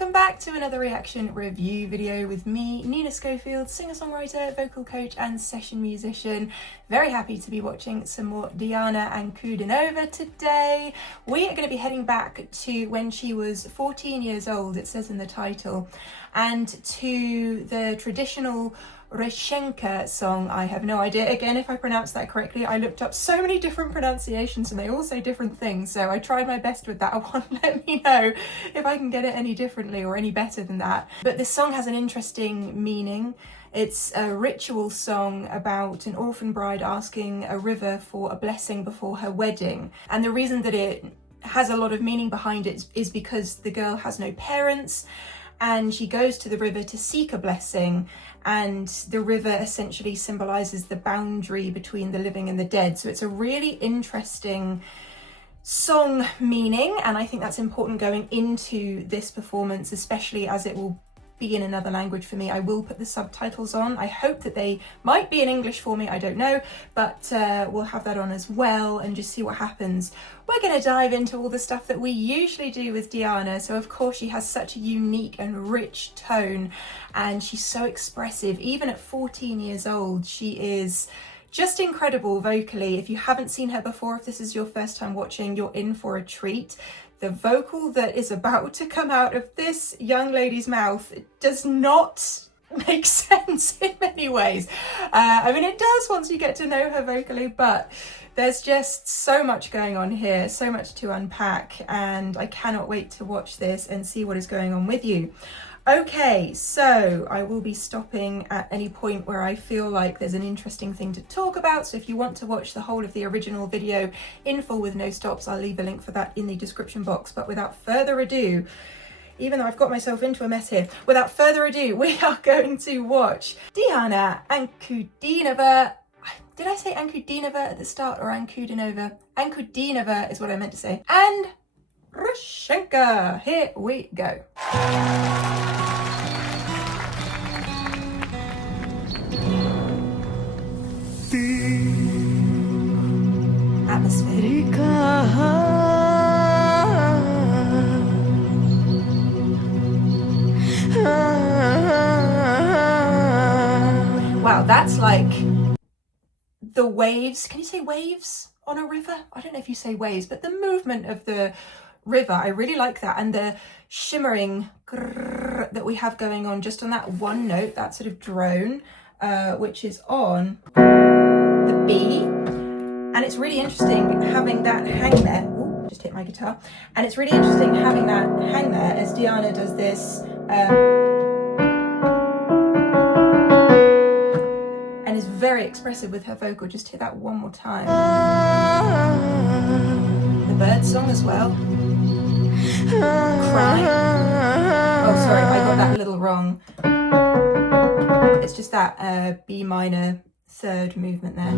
welcome back to another reaction review video with me, Nina Schofield, singer-songwriter, vocal coach and session musician. Very happy to be watching some more Diana Ankudinova today. We are going to be heading back to when she was 14 years old, it says in the title, and to the traditional Rechenka song. I have no idea, again, if I pronounced that correctly. I looked up so many different pronunciations and they all say different things, so I tried my best with that one. Let me know if I can get it any differently or any better than that. But this song has an interesting meaning. It's a ritual song about an orphan bride asking a river for a blessing before her wedding. And the reason that it has a lot of meaning behind it is because the girl has no parents and she goes to the river to seek a blessing, and the river essentially symbolizes the boundary between the living and the dead. So it's a really interesting song meaning, and I think that's important going into this performance, especially as it will be in another language for me. I will put the subtitles on. I hope that they might be in English for me, I don't know, but we'll have that on as well and just see what happens. We're going to dive into all the stuff that we usually do with Diana. So of course she has such a unique and rich tone and she's so expressive. Even at 14 years old, she is just incredible vocally. If you haven't seen her before, if this is your first time watching, you're in for a treat. The vocal that is about to come out of this young lady's mouth does not make sense in many ways. I mean, it does once you get to know her vocally, but there's just so much going on here, so much to unpack, and I cannot wait to watch this and see what is going on with you. Okay, so I will be stopping at any point where I feel like there's an interesting thing to talk about. So if you want to watch the whole of the original video in full with no stops, I'll leave a link for that in the description box. But without further ado, even though I've got myself into a mess here, without further ado, we are going to watch Diana Ankudinova. Did I say Ankudinova at the start or Ankudinova? Ankudinova is what I meant to say. And Rechenka. Here we go. Atmospheric. Wow, that's like the waves. Can you say waves on a river? I don't know if you say waves, but the movement of the river, I really like that, and the shimmering that we have going on just on that one note, that sort of drone, which is on the B. And it's really interesting having that hang there. Ooh, just hit my guitar. And it's really interesting having that hang there as Diana does this and is very expressive with her vocal. Just hit that one more time. The bird song as well. Cry. Oh, sorry, I got that a little wrong. It's just that B minor third movement there.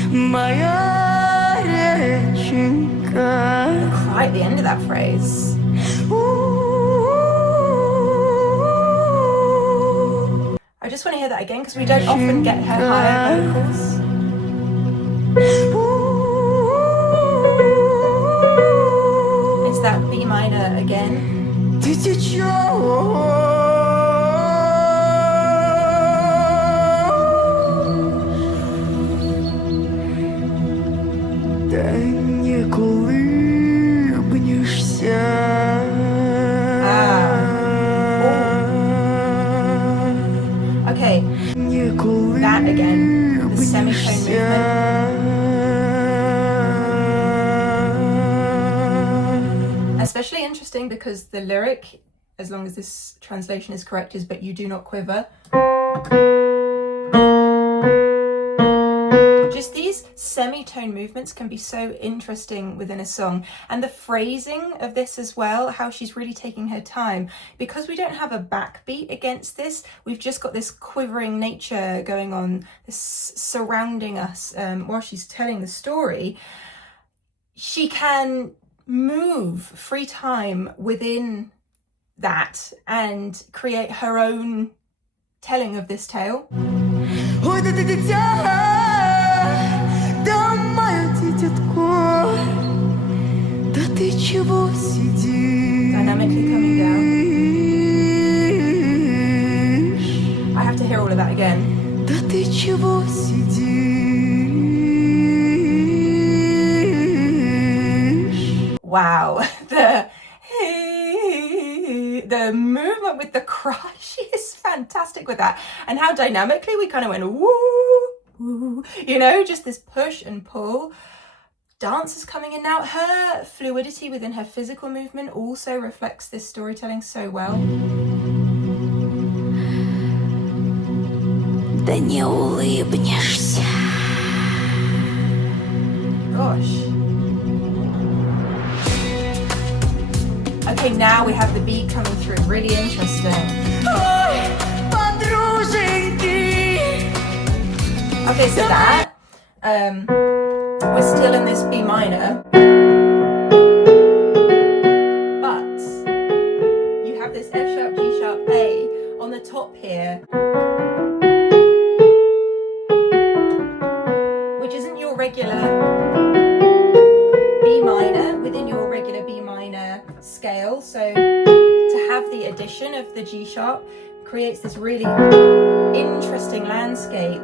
The cry at the end of that phrase. I just want to hear that again because we don't often get her higher vocals. It's that B minor again. Okay, that again, the semitone movement. Especially interesting because the lyric, as long as this translation is correct, is "but you do not quiver." Just these semitone movements can be so interesting within a song, and the phrasing of this as well, how she's really taking her time. Because we don't have a backbeat against this, we've just got this quivering nature going on, this surrounding us while she's telling the story. She can move free time within that and create her own telling of this tale. Dynamically coming down. чего сидишь? Wow, the movement with the cry, she is fantastic with that. And how dynamically we kind of went woo, woo, you know, just this push and pull. Dance is coming in now. Her fluidity within her physical movement also reflects this storytelling so well. Да не улыбнешься. Gosh. Okay, now we have the beat coming through. Really interesting. Ой, подруженьки. Okay, so that, we're still in this B minor, but you have this F sharp, G sharp, A on the top here, which isn't your regular B minor within your regular B minor scale. So to have the addition of the G sharp creates this really interesting landscape,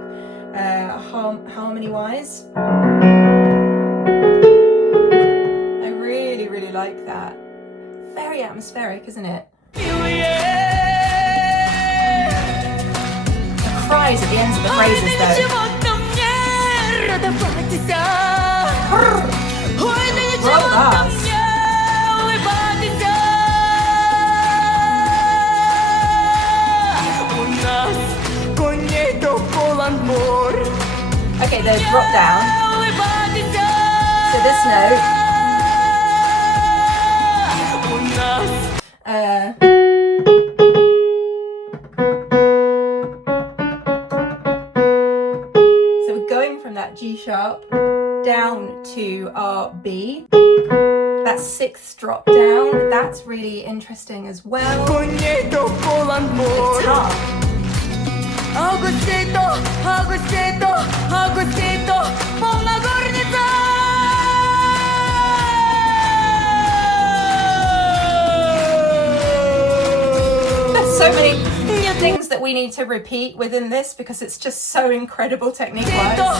harmony-wise. I really, really like that. Very atmospheric, isn't it? The cries at the ends of the phrases, though. Roll bars. Okay, the drop down. So this note. So we're going from that G sharp down to our B. That sixth drop down, that's really interesting as well. Guitar. There's so many things that we need to repeat within this because it's just so incredible technique-wise. Here we go.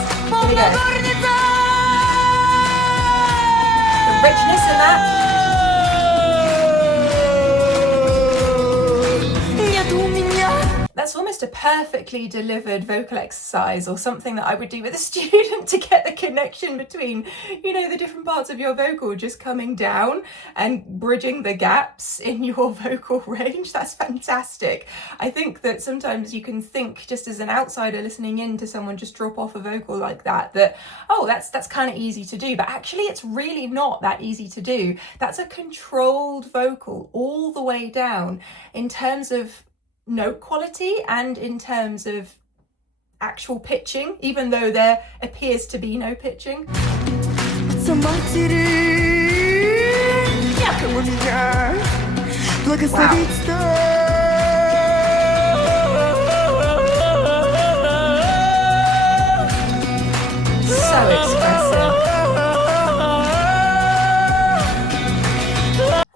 The richness in that. That's almost a perfectly delivered vocal exercise or something that I would do with a student to get the connection between, you know, the different parts of your vocal just coming down and bridging the gaps in your vocal range. That's fantastic. I think that sometimes you can think, just as an outsider listening in to someone just drop off a vocal like that, oh, that's kind of easy to do. But actually, it's really not that easy to do. That's a controlled vocal all the way down in terms of note quality and in terms of actual pitching, even though there appears to be no pitching. Wow. So expressive.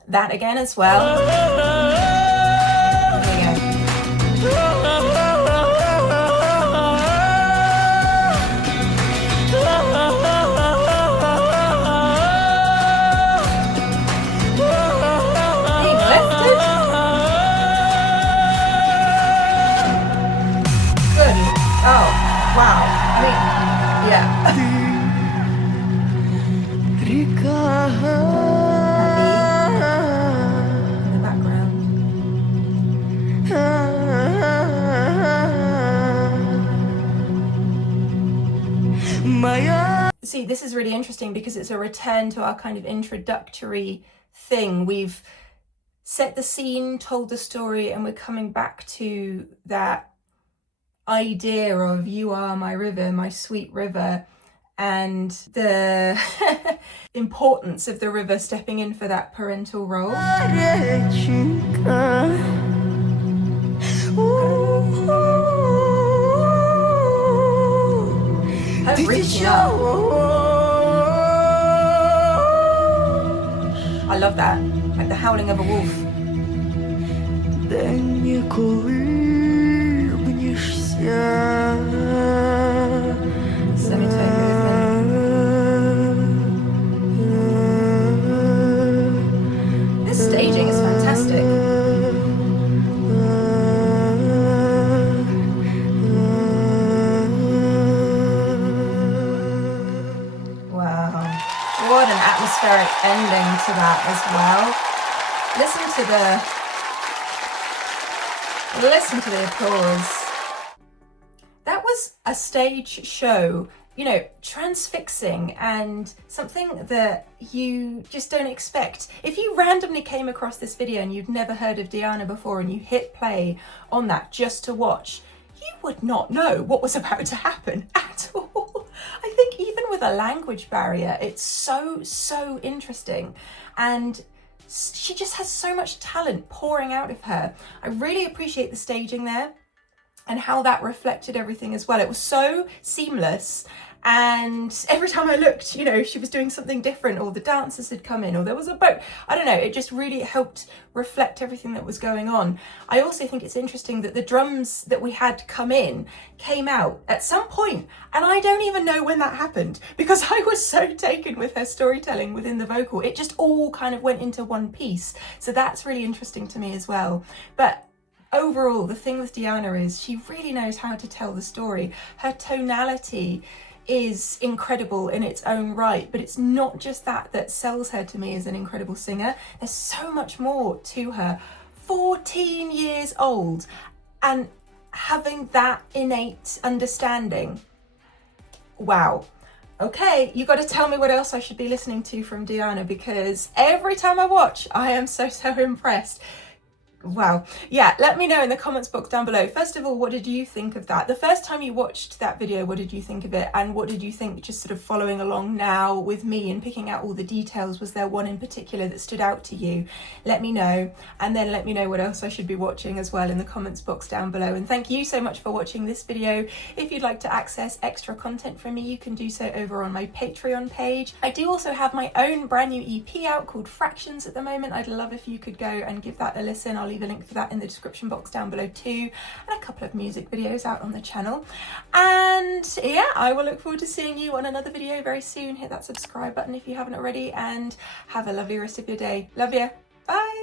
That again as well. Wow, I mean, yeah. In the background. See, this is really interesting because it's a return to our kind of introductory thing. We've set the scene, told the story, and we're coming back to that idea of you are my river, my sweet river, and the importance of the river stepping in for that parental role. Rechenka. Her reaching up. I love that, like the howling of a wolf. Да не колыбнешься. ending to that as well. Listen to the applause. That was a stage show, you know, transfixing and something that you just don't expect. If you randomly came across this video and you'd never heard of Diana before and you hit play on that just to watch, you would not know what was about to happen at all. I think even with a language barrier, it's so interesting. And she just has so much talent pouring out of her. I really appreciate the staging there and how that reflected everything as well. It was so seamless, and every time I looked, you know, she was doing something different, or the dancers had come in, or there was a boat. I don't know, it just really helped reflect everything that was going on. I also think it's interesting that the drums that we had come in came out at some point, and I don't even know when that happened because I was so taken with her storytelling within the vocal. It just all kind of went into one piece. So that's really interesting to me as well. But overall, the thing with Diana is she really knows how to tell the story. Her tonality is incredible in its own right, but it's not just that sells her to me as an incredible singer. There's so much more to her. 14 years old and having that innate understanding. Wow. Okay, you got to tell me what else I should be listening to from Diana, because every time I watch, I am so impressed. Wow. Yeah, let me know in the comments box down below. First of all, what did you think of that? The first time you watched that video, what did you think of it? And what did you think just sort of following along now with me and picking out all the details? Was there one in particular that stood out to you? Let me know. And then let me know what else I should be watching as well in the comments box down below. And thank you so much for watching this video. If you'd like to access extra content from me, you can do so over on my Patreon page. I do also have my own brand new EP out called Fractions at the moment. I'd love if you could go and give that a listen. I'll leave a link for that in the description box down below too, and a couple of music videos out on the channel. And yeah, I will look forward to seeing you on another video very soon. Hit that subscribe button if you haven't already, and have a lovely rest of your day. Love you. Bye.